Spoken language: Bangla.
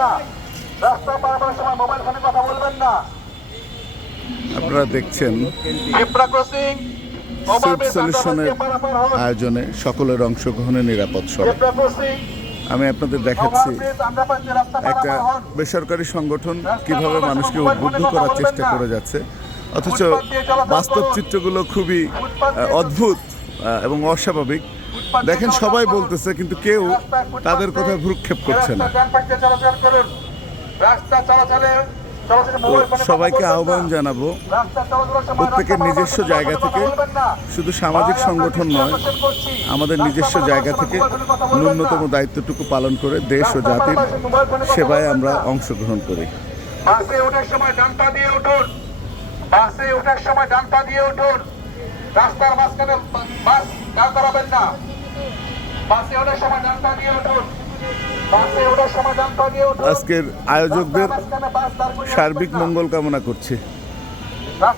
না। রাস্তা পারাপারের সময় মোবাইল ফোনে কথা বলবেন না। আপনারা দেখছেন জিব্রা ক্রসিং সুইফট সলিউশনের আয়োজনে সকলের অংশগ্রহণে নিরাপদ সড়ক। জিব্রা ক্রসিং আমি আপনাদের দেখাচ্ছি ওভারব্রিজ আন্ডারপাস দিয়ে রাস্তা একটা পারাপার হন। বেসরকারি সংগঠন কিভাবে মানুষকে উদ্বুদ্ধ করার চেষ্টা করে যাচ্ছে, অথচ বাস্তব চিত্রগুলো খুবই অদ্ভুত এবং অস্বাভাবিক। দেখেন সবাই বলতেছে কিন্তু কেউ তাদের কথা ভ্রুক্ষেপ করছে না। রাস্তা চলাচলে তো সবাইকে আহ্বান জানাবো প্রত্যেকের নিজস্ব জায়গা থেকে, শুধু সামাজিক সংগঠন নয়, আমাদের নিজস্ব জায়গা থেকে ন্যূনতম দায়িত্বটুকু পালন করে দেশ ও জাতির সেবায় আমরা অংশগ্রহণ করি। বাসে ওঠার সময় ডান পা দিয়ে উঠুন। বাসে ওঠার সময় ডান পা দিয়ে উঠুন। রাস্তার মাঝখানে বাস দাঁড় করাবেন না। বাসে ওঠার সময় ডান পা দিয়ে উঠুন। বাসে ওঠার সময় ডান পা দিয়ে উঠুন। আজকের আয়োজকদের মাঝখানে বাস দাঁড় করিয়ে সার্বিক মঙ্গল কামনা করছি। রাখবেন না।